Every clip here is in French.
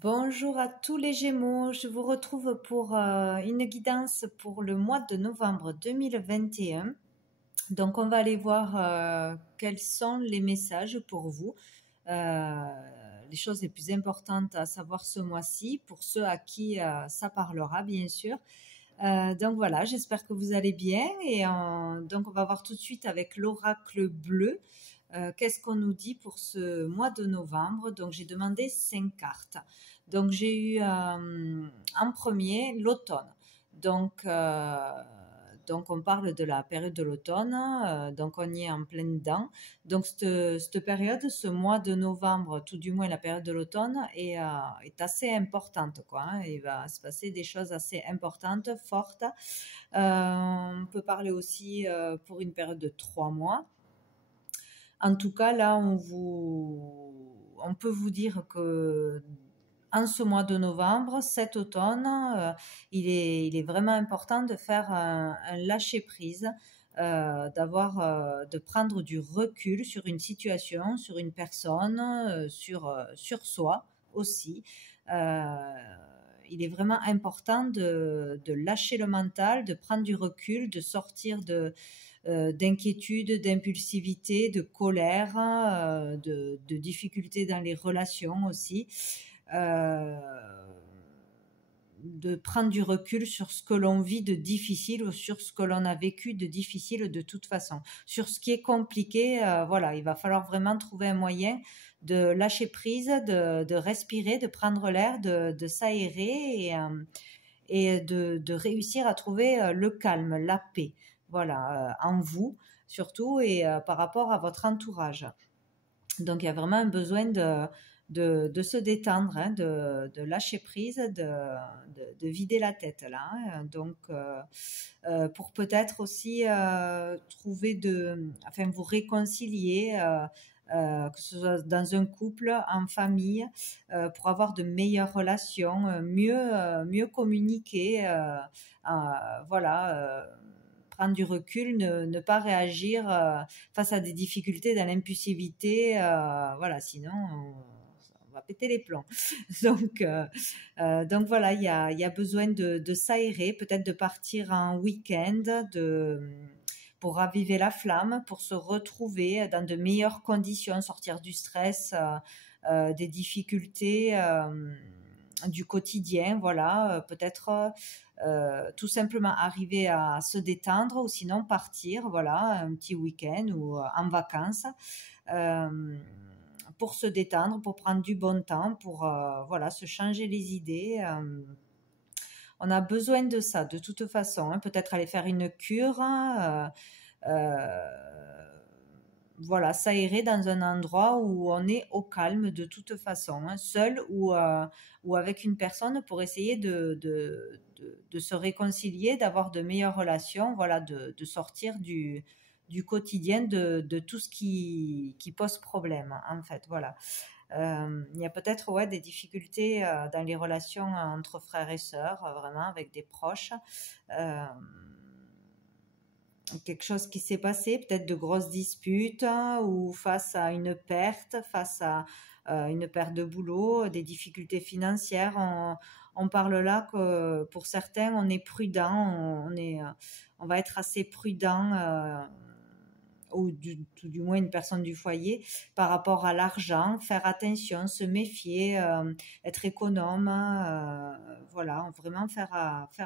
Bonjour à tous les Gémeaux, je vous retrouve pour une guidance pour le mois de novembre 2021. Donc on va aller voir quels sont les messages pour vous, euh, les choses les plus importantes à savoir ce mois-ci, pour ceux à qui ça parlera bien sûr. Donc voilà, j'espère que vous allez bien et donc on va voir tout de suite avec l'oracle bleu. Qu'est-ce qu'on nous dit pour ce mois de novembre? Donc j'ai demandé 5 cartes. Donc j'ai eu en premier l'automne. Donc, euh, donc on parle de la période de l'automne, donc on y est en plein dedans. Donc cette période, ce mois de novembre, tout du moins la période de l'automne, est assez importante, quoi, hein. Il va se passer des choses assez importantes, fortes. On peut parler aussi pour une période de 3 mois. En tout cas, là, on peut vous dire que en ce mois de novembre, cet automne, il est vraiment important de faire un lâcher prise, de prendre du recul sur une situation, sur une personne, sur soi aussi. Euh, il est vraiment important de lâcher le mental, de prendre du recul, de sortir d'inquiétude, d'impulsivité, de colère, de difficultés dans les relations aussi. Euh, de prendre du recul sur ce que l'on vit de difficile ou sur ce que l'on a vécu de difficile de toute façon. Sur ce qui est compliqué, voilà, il va falloir vraiment trouver un moyen de lâcher prise, de respirer, de prendre l'air, de s'aérer et de réussir à trouver le calme, la paix, voilà, en vous surtout et par rapport à votre entourage. Donc il y a vraiment un besoin de se détendre, hein, de lâcher prise, de vider la tête là, hein. Donc pour peut-être aussi trouver enfin vous réconcilier. Que ce soit dans un couple, en famille, pour avoir de meilleures relations, mieux communiquer, voilà, prendre du recul, ne pas réagir face à des difficultés dans l'impulsivité, voilà, sinon on va péter les plombs. Donc voilà, il y a besoin de s'aérer, peut-être de partir en week-end, pour raviver la flamme, pour se retrouver dans de meilleures conditions, sortir du stress, des difficultés du quotidien, voilà, peut-être tout simplement arriver à se détendre ou sinon partir, voilà, un petit week-end ou en vacances. Euh, pour se détendre, pour prendre du bon temps, pour voilà, se changer les idées. On a besoin de ça de toute façon, hein. Peut-être aller faire une cure, hein, voilà, s'aérer dans un endroit où on est au calme de toute façon, hein, seul ou avec une personne pour essayer de se réconcilier, d'avoir de meilleures relations, voilà, de sortir du quotidien, de tout ce qui pose problème, en fait, voilà. Il y a peut-être ouais, des difficultés dans les relations entre frères et sœurs, vraiment avec des proches. Euh, Quelque chose qui s'est passé, peut-être de grosses disputes ou face à une perte, face à une perte de boulot, des difficultés financières. On parle là que pour certains, on est prudent, on va être assez prudent. Ou tout du moins une personne du foyer, par rapport à l'argent, faire attention, se méfier, être économe, voilà, vraiment faire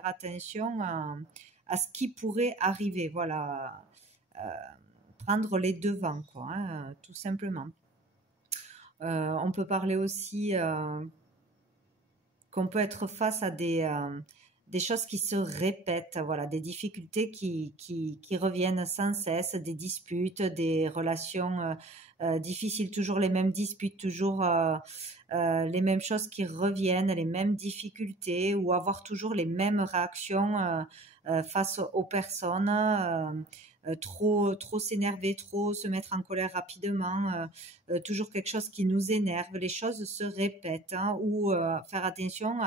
attention à ce qui pourrait arriver, voilà, euh, prendre les devants, quoi, hein, tout simplement. On peut parler aussi qu'on peut être face à des choses qui se répètent, voilà, des difficultés qui reviennent sans cesse, des disputes, des relations difficiles, toujours les mêmes disputes, toujours les mêmes choses qui reviennent, les mêmes difficultés, ou avoir toujours les mêmes réactions face aux personnes. Trop s'énerver, trop se mettre en colère rapidement, toujours quelque chose qui nous énerve, les choses se répètent, hein, ou faire attention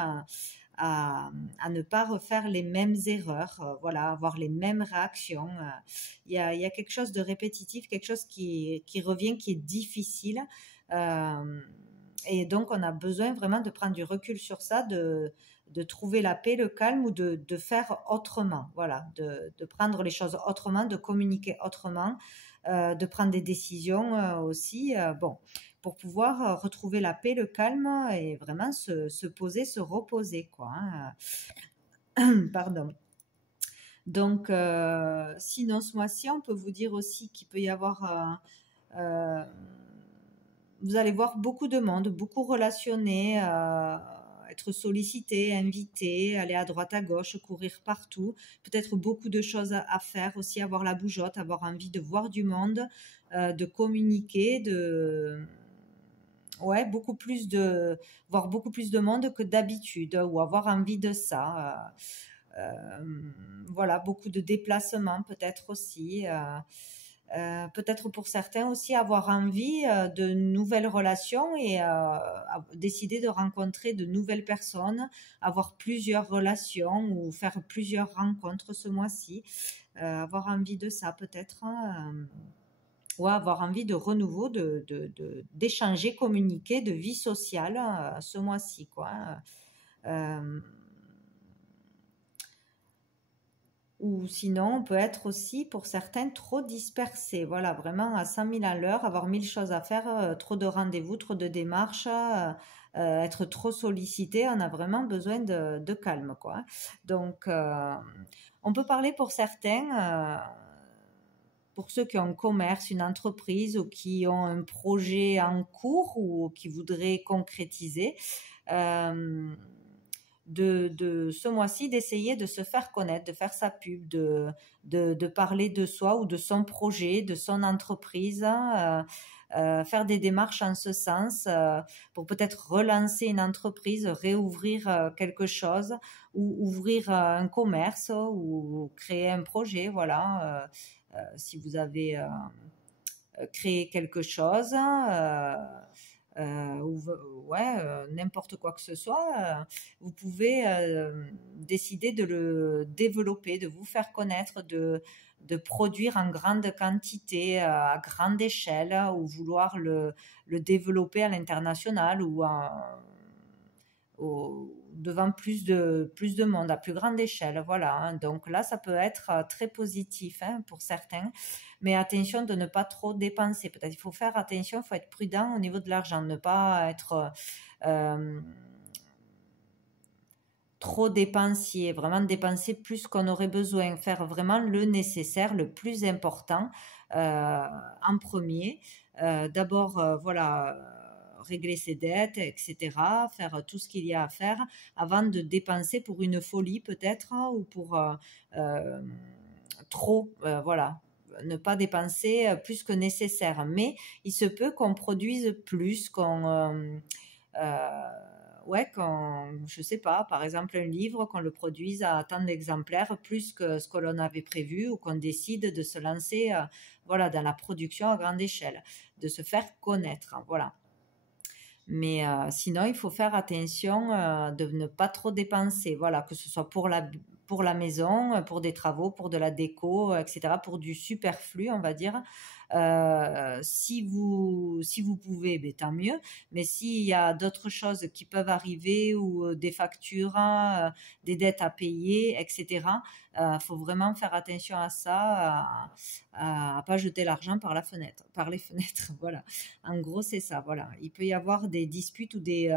à ne pas refaire les mêmes erreurs, voilà, avoir les mêmes réactions. Il y a quelque chose de répétitif, quelque chose qui revient, qui est difficile. Euh, et donc, on a besoin vraiment de prendre du recul sur ça, de trouver la paix, le calme ou de faire autrement. Voilà, de prendre les choses autrement, de communiquer autrement, de prendre des décisions aussi. Bon, pour pouvoir retrouver la paix, le calme et vraiment se poser, se reposer, quoi. Pardon. Donc, sinon, ce mois-ci, on peut vous dire aussi qu'il peut y avoir vous allez voir beaucoup de monde, beaucoup relationner, être sollicité, invité, aller à droite, à gauche, courir partout. Peut-être beaucoup de choses à faire aussi, avoir la bougeotte, avoir envie de voir du monde, de communiquer, ouais, voir beaucoup plus de monde que d'habitude, ou avoir envie de ça. Voilà, beaucoup de déplacements peut-être aussi. Peut-être pour certains aussi avoir envie de nouvelles relations et décider de rencontrer de nouvelles personnes, avoir plusieurs relations ou faire plusieurs rencontres ce mois-ci. Avoir envie de ça peut-être. Ou avoir envie de renouveau, d'échanger, communiquer, de vie sociale ce mois-ci, quoi. Ou sinon, on peut être aussi, pour certains, trop dispersé. Voilà, vraiment à 100 000 à l'heure, avoir 1000 choses à faire, trop de rendez-vous, trop de démarches, être trop sollicité. On a vraiment besoin de calme, quoi. Donc, on peut parler pour certains, pour ceux qui ont un commerce, une entreprise ou qui ont un projet en cours ou qui voudraient concrétiser. De ce mois-ci, d'essayer de se faire connaître, de faire sa pub, de parler de soi ou de son projet, de son entreprise, faire des démarches en ce sens pour peut-être relancer une entreprise, réouvrir quelque chose ou ouvrir un commerce ou créer un projet, voilà. Si vous avez créé quelque chose, ou n'importe quoi que ce soit, vous pouvez décider de le développer, de vous faire connaître, de produire en grande quantité, à grande échelle, ou vouloir le développer à l'international ou devant plus de monde, à plus grande échelle. Voilà, hein. Donc là, ça peut être très positif pour certains. Mais attention de ne pas trop dépenser. Peut-être il faut faire attention, il faut être prudent au niveau de l'argent, ne pas être trop dépensier, vraiment dépenser plus qu'on aurait besoin, faire vraiment le nécessaire, le plus important en premier. D'abord, voilà, régler ses dettes, etc., faire tout ce qu'il y a à faire avant de dépenser pour une folie peut-être ou pour trop, voilà, ne pas dépenser plus que nécessaire. Mais il se peut qu'on produise plus, je sais pas, par exemple un livre, qu'on le produise à tant d'exemplaires, plus que ce que l'on avait prévu, ou qu'on décide de se lancer, voilà, dans la production à grande échelle, de se faire connaître, voilà. Mais sinon, il faut faire attention de ne pas trop dépenser, voilà, que ce soit pour la maison, pour des travaux, pour de la déco, etc., pour du superflu, on va dire. Si vous pouvez, ben, tant mieux. Mais s'il y a d'autres choses qui peuvent arriver ou des factures, des dettes à payer, etc., faut vraiment faire attention à ça, à pas jeter l'argent par les fenêtres. Voilà. En gros, c'est ça. Voilà. Il peut y avoir des disputes ou des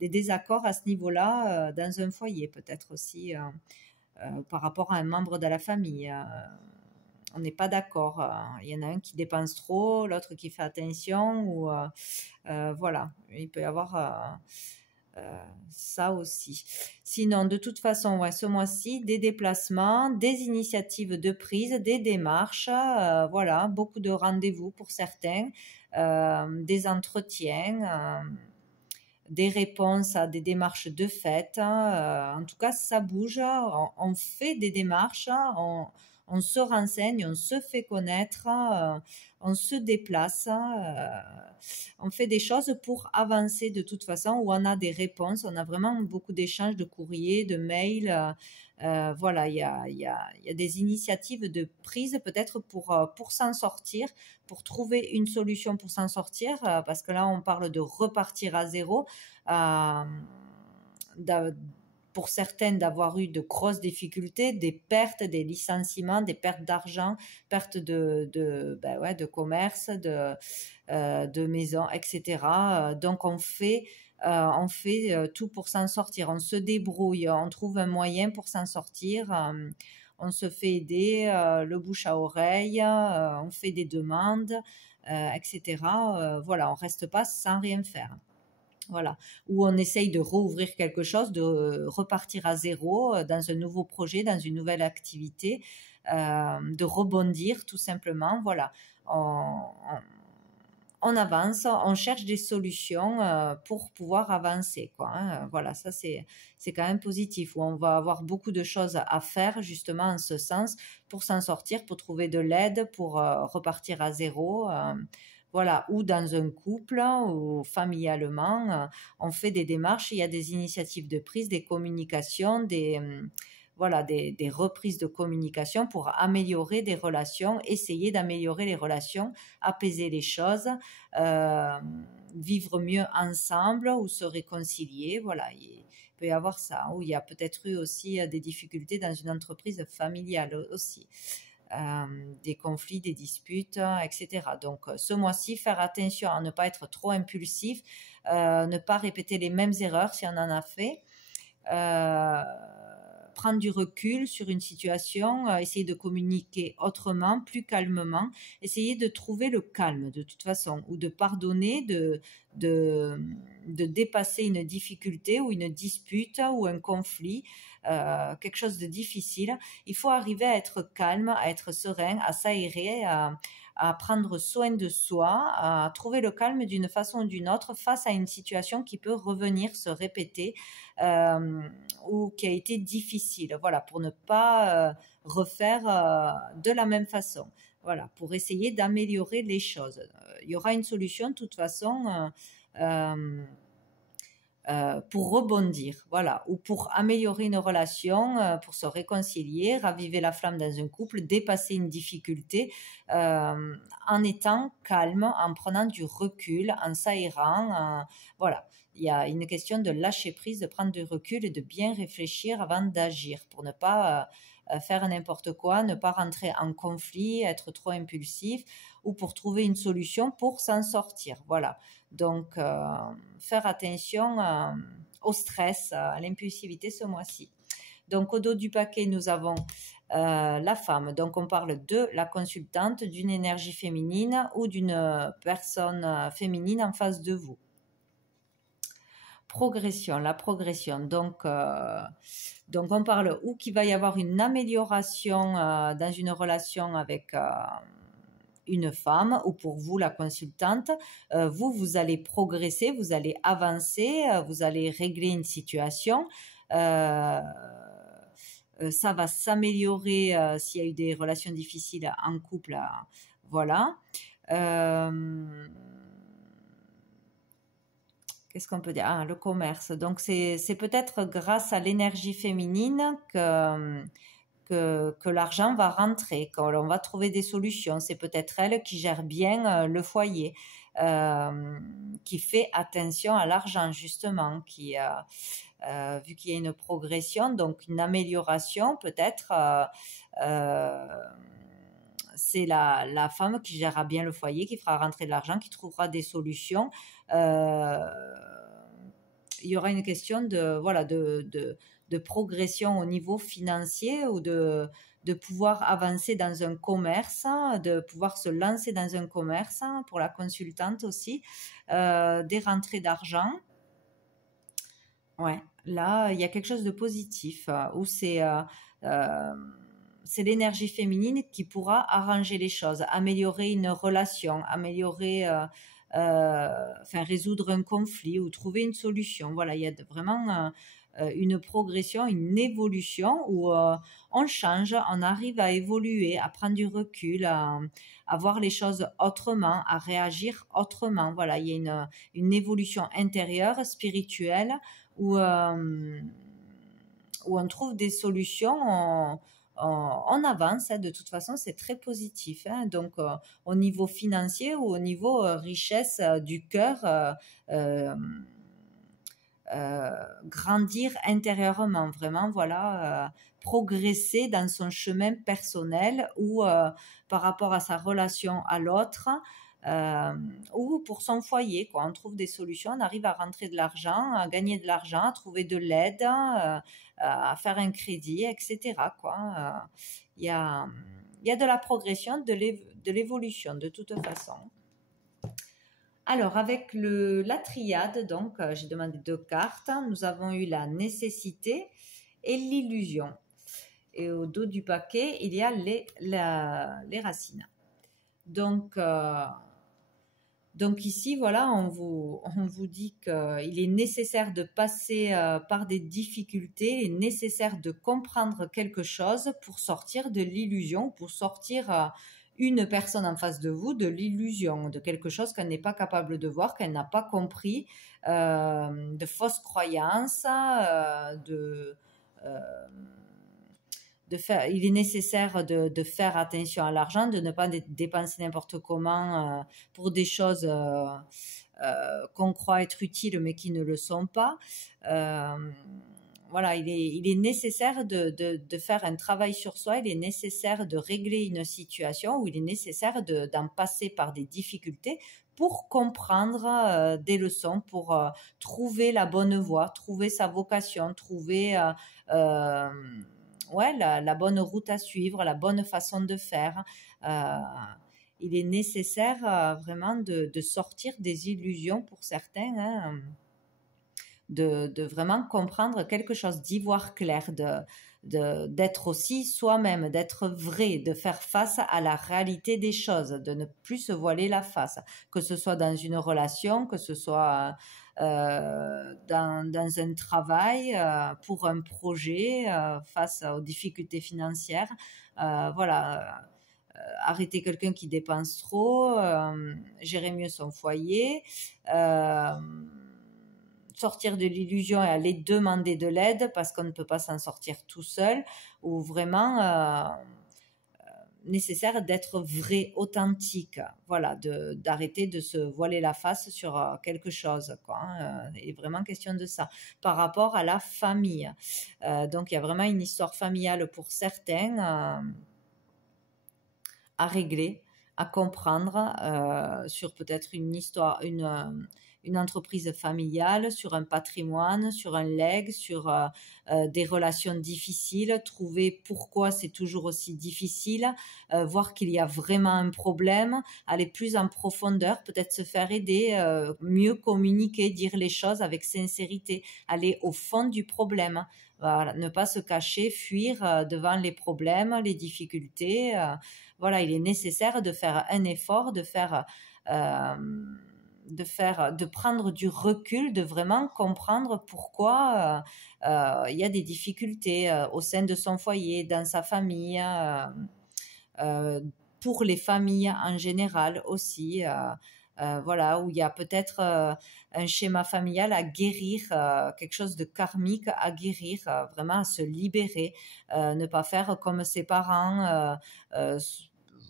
désaccords à ce niveau-là dans un foyer, peut-être aussi par rapport à un membre de la famille. On n'est pas d'accord. Il y en a un qui dépense trop, l'autre qui fait attention, ou voilà. Il peut y avoir ça aussi. Sinon, de toute façon, ouais, ce mois-ci, des déplacements, des initiatives de prise, des démarches, voilà, beaucoup de rendez-vous pour certains, des entretiens, des réponses à des démarches de fait. En tout cas, ça bouge. On fait des démarches, on on se renseigne, on se fait connaître, on se déplace, on fait des choses pour avancer de toute façon, où on a des réponses, on a vraiment beaucoup d'échanges de courriers, de mails. Voilà, il y a des initiatives de prise peut-être pour s'en sortir, pour trouver une solution pour s'en sortir, parce que là, on parle de repartir à zéro. Pour certaines, d'avoir eu de grosses difficultés, des pertes, des licenciements, des pertes d'argent, pertes de commerce, de maisons, etc. Donc, on fait tout pour s'en sortir. On se débrouille, on trouve un moyen pour s'en sortir. On se fait aider, le bouche à oreille, on fait des demandes, etc. Voilà, on reste pas sans rien faire. Voilà, où on essaye de rouvrir quelque chose, de repartir à zéro dans un nouveau projet, dans une nouvelle activité, de rebondir tout simplement. Voilà, on avance, on cherche des solutions pour pouvoir avancer, quoi, hein. Voilà, ça c'est quand même positif, où on va avoir beaucoup de choses à faire justement en ce sens pour s'en sortir, pour trouver de l'aide, pour repartir à zéro. Voilà, ou dans un couple ou familialement, on fait des démarches, il y a des initiatives de prise, des communications, voilà, des reprises de communication pour améliorer des relations, essayer d'améliorer les relations, apaiser les choses, vivre mieux ensemble ou se réconcilier. Voilà, il peut y avoir ça, ou il y a peut-être eu aussi des difficultés dans une entreprise familiale aussi. Des conflits, des disputes, etc. Donc, ce mois-ci, faire attention à ne pas être trop impulsif, ne pas répéter les mêmes erreurs si on en a fait, prendre du recul sur une situation, essayer de communiquer autrement, plus calmement, essayer de trouver le calme de toute façon, ou de pardonner, de dépasser une difficulté ou une dispute ou un conflit, quelque chose de difficile. Il faut arriver à être calme, à être serein, à s'aérer, à prendre soin de soi, à trouver le calme d'une façon ou d'une autre face à une situation qui peut revenir se répéter, ou qui a été difficile. Voilà, pour ne pas refaire de la même façon. Voilà, pour essayer d'améliorer les choses. Il y aura une solution de toute façon pour rebondir, voilà, ou pour améliorer une relation, pour se réconcilier, raviver la flamme dans un couple, dépasser une difficulté, en étant calme, en prenant du recul, en s'aérant, voilà. Il y a une question de lâcher prise, de prendre du recul et de bien réfléchir avant d'agir, pour ne pas faire n'importe quoi, ne pas rentrer en conflit, être trop impulsif, ou pour trouver une solution pour s'en sortir. Voilà. Donc, faire attention au stress, à l'impulsivité ce mois-ci. Donc, au dos du paquet, nous avons la femme. Donc, on parle de la consultante, d'une énergie féminine ou d'une personne féminine en face de vous. Progression, la progression. Donc on parle où qu'il va y avoir une amélioration dans une relation avec une femme, ou pour vous la consultante, vous allez progresser, vous allez avancer, vous allez régler une situation, ça va s'améliorer s'il y a eu des relations difficiles en couple, voilà. Qu'est-ce qu'on peut dire? Ah, le commerce. Donc, c'est peut-être grâce à l'énergie féminine que l'argent va rentrer, qu'on va trouver des solutions. C'est peut-être elle qui gère bien le foyer, qui fait attention à l'argent, justement, qui, vu qu'il y a une progression, donc une amélioration, peut-être, c'est la femme qui gérera bien le foyer, qui fera rentrer de l'argent, qui trouvera des solutions. Il y aura une question de progression au niveau financier, ou de pouvoir avancer dans un commerce, de pouvoir se lancer dans un commerce, pour la consultante aussi, des rentrées d'argent. Ouais, là, il y a quelque chose de positif, où c'est l'énergie féminine qui pourra arranger les choses, améliorer une relation, résoudre un conflit ou trouver une solution. Voilà, il y a vraiment une progression, une évolution où on change, on arrive à évoluer, à prendre du recul, à voir les choses autrement, à réagir autrement. Voilà, il y a une évolution intérieure, spirituelle, où on trouve des solutions, on avance, hein. De toute façon, c'est très positif, hein. Donc, au niveau financier ou au niveau richesse du cœur, grandir intérieurement, vraiment, voilà, progresser dans son chemin personnel ou par rapport à sa relation à l'autre, ou pour son foyer, quoi. On trouve des solutions, on arrive à rentrer de l'argent, à gagner de l'argent, à trouver de l'aide, à faire un crédit, etc., quoi. Il y a de la progression, de l'évolution, de toute façon. Alors, avec la triade, donc, j'ai demandé 2 cartes. Nous avons eu la nécessité et l'illusion. Et au dos du paquet, il y a les racines. Donc ici, voilà, on vous dit qu'il est nécessaire de passer par des difficultés, il est nécessaire de comprendre quelque chose pour sortir de l'illusion, pour sortir une personne en face de vous de l'illusion, de quelque chose qu'elle n'est pas capable de voir, qu'elle n'a pas compris, de fausses croyances, il est nécessaire de faire attention à l'argent, de ne pas dépenser n'importe comment pour des choses qu'on croit être utiles mais qui ne le sont pas. Voilà, il est nécessaire de faire un travail sur soi, il est nécessaire de régler une situation où il est nécessaire d'en passer par des difficultés pour comprendre des leçons, pour trouver la bonne voie, trouver sa vocation, trouver la bonne route à suivre, la bonne façon de faire. Il est nécessaire vraiment de sortir des illusions pour certains, hein, de vraiment comprendre quelque chose, d'y voir clair, d'être aussi soi-même, d'être vrai, de faire face à la réalité des choses, de ne plus se voiler la face, que ce soit dans une relation, que ce soit dans un travail, pour un projet, face aux difficultés financières. Voilà. Arrêter quelqu'un qui dépense trop, gérer mieux son foyer, sortir de l'illusion et aller demander de l'aide parce qu'on ne peut pas s'en sortir tout seul, ou vraiment nécessaire d'être vrai, authentique, voilà, d'arrêter de se voiler la face sur quelque chose, quoi, hein. Il est vraiment question de ça. Par rapport à la famille, donc il y a vraiment une histoire familiale pour certains à régler, à comprendre, sur peut-être une histoire, une entreprise familiale, sur un patrimoine, sur un legs, sur des relations difficiles, trouver pourquoi c'est toujours aussi difficile, voir qu'il y a vraiment un problème, aller plus en profondeur, peut-être se faire aider, mieux communiquer, dire les choses avec sincérité, aller au fond du problème. Voilà, ne pas se cacher, fuir devant les problèmes, les difficultés. Voilà, il est nécessaire de faire un effort, de prendre du recul, de vraiment comprendre pourquoi il y a des difficultés au sein de son foyer, dans sa famille, pour les familles en général aussi. Voilà, où il y a peut-être un schéma familial à guérir, quelque chose de karmique à guérir, vraiment à se libérer, ne pas faire comme ses parents.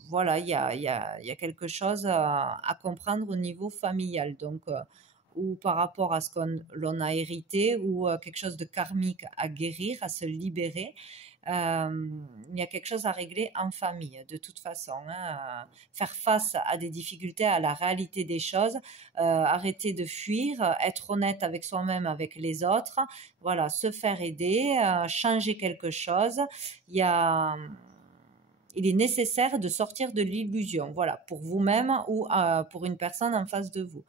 Voilà, il y a quelque chose à comprendre au niveau familial, donc ou par rapport à ce l'on a hérité, ou quelque chose de karmique à guérir, à se libérer. Il y a quelque chose à régler en famille, de toute façon, hein. Faire face à des difficultés, à la réalité des choses, arrêter de fuir, être honnête avec soi-même, avec les autres, voilà, se faire aider, changer quelque chose. Il est nécessaire de sortir de l'illusion, voilà, pour vous-même ou pour une personne en face de vous,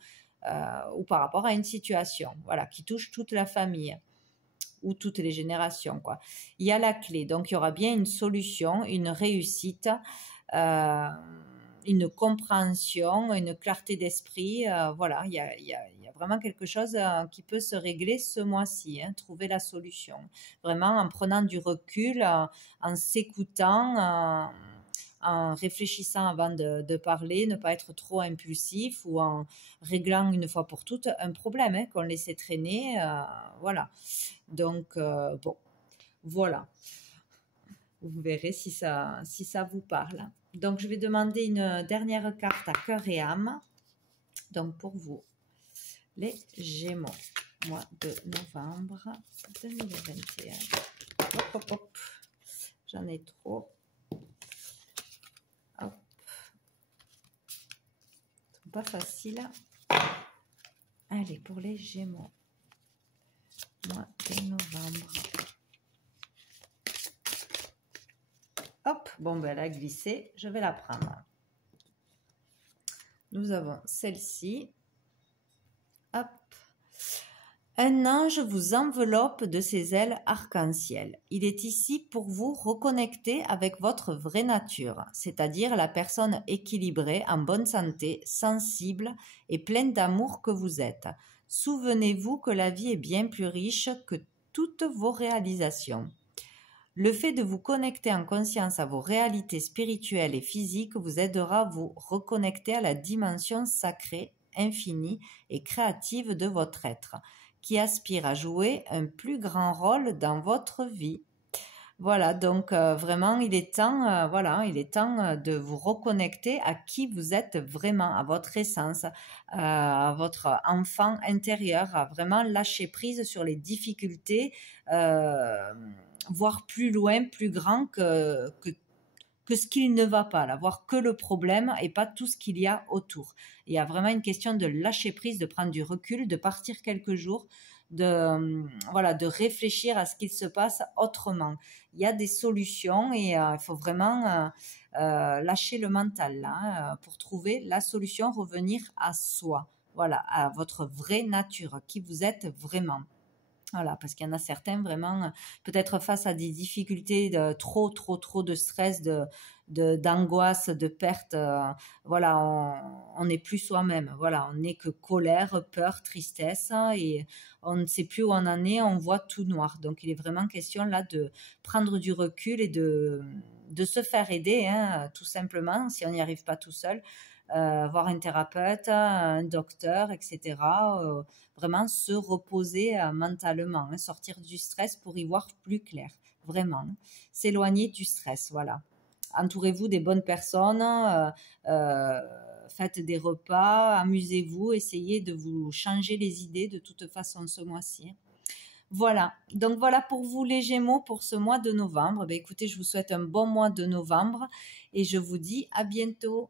ou par rapport à une situation, voilà, qui touche toute la famille ou toutes les générations, quoi. Il y a la clé, donc il y aura bien une solution, une réussite. une compréhension, une clarté d'esprit. Voilà, il y a vraiment quelque chose qui peut se régler ce mois-ci, hein, trouver la solution. Vraiment en prenant du recul, en s'écoutant, en réfléchissant avant de parler, ne pas être trop impulsif ou en réglant une fois pour toutes un problème qu'on laissait traîner. Voilà. Donc, bon, voilà. Vous verrez si ça vous parle. Donc, je vais demander une dernière carte à cœur et âme. Donc, pour vous, les Gémeaux, mois de novembre 2021. Hop, hop, hop. J'en ai trop. Hop. C'est pas facile. Allez, pour les Gémeaux, mois de novembre. Hop, bon, ben elle a glissé, je vais la prendre. Nous avons celle-ci. Hop. Un ange vous enveloppe de ses ailes arc-en-ciel. Il est ici pour vous reconnecter avec votre vraie nature, c'est-à-dire la personne équilibrée, en bonne santé, sensible et pleine d'amour que vous êtes. Souvenez-vous que la vie est bien plus riche que toutes vos réalisations. Le fait de vous connecter en conscience à vos réalités spirituelles et physiques vous aidera à vous reconnecter à la dimension sacrée, infinie et créative de votre être, qui aspire à jouer un plus grand rôle dans votre vie. Voilà, donc vraiment, il est temps, il est temps de vous reconnecter à qui vous êtes vraiment, à votre essence, à votre enfant intérieur, à vraiment lâcher prise sur les difficultés, voir plus loin, plus grand que ce qu'il ne va pas, là, voir que le problème et pas tout ce qu'il y a autour. Il y a vraiment une question de lâcher prise, de prendre du recul, de partir quelques jours, de réfléchir à ce qu'il se passe autrement. Il y a des solutions et il faut vraiment lâcher le mental là, pour trouver la solution, revenir à soi, voilà, à votre vraie nature, qui vous êtes vraiment. Voilà, parce qu'il y en a certains vraiment, peut-être face à des difficultés, de trop de stress, d'angoisse, de perte. Voilà, on n'est plus soi-même. Voilà, on n'est que colère, peur, tristesse, et on ne sait plus où on en est. On voit tout noir. Donc, il est vraiment question là de prendre du recul et de se faire aider, hein, tout simplement, si on n'y arrive pas tout seul. Voir un thérapeute, un docteur, etc. Vraiment se reposer mentalement, hein, sortir du stress pour y voir plus clair, vraiment. Hein. S'éloigner du stress, voilà. Entourez-vous des bonnes personnes, faites des repas, amusez-vous, essayez de vous changer les idées de toute façon ce mois-ci. Voilà, donc voilà pour vous les Gémeaux pour ce mois de novembre. Ben, écoutez, je vous souhaite un bon mois de novembre et je vous dis à bientôt.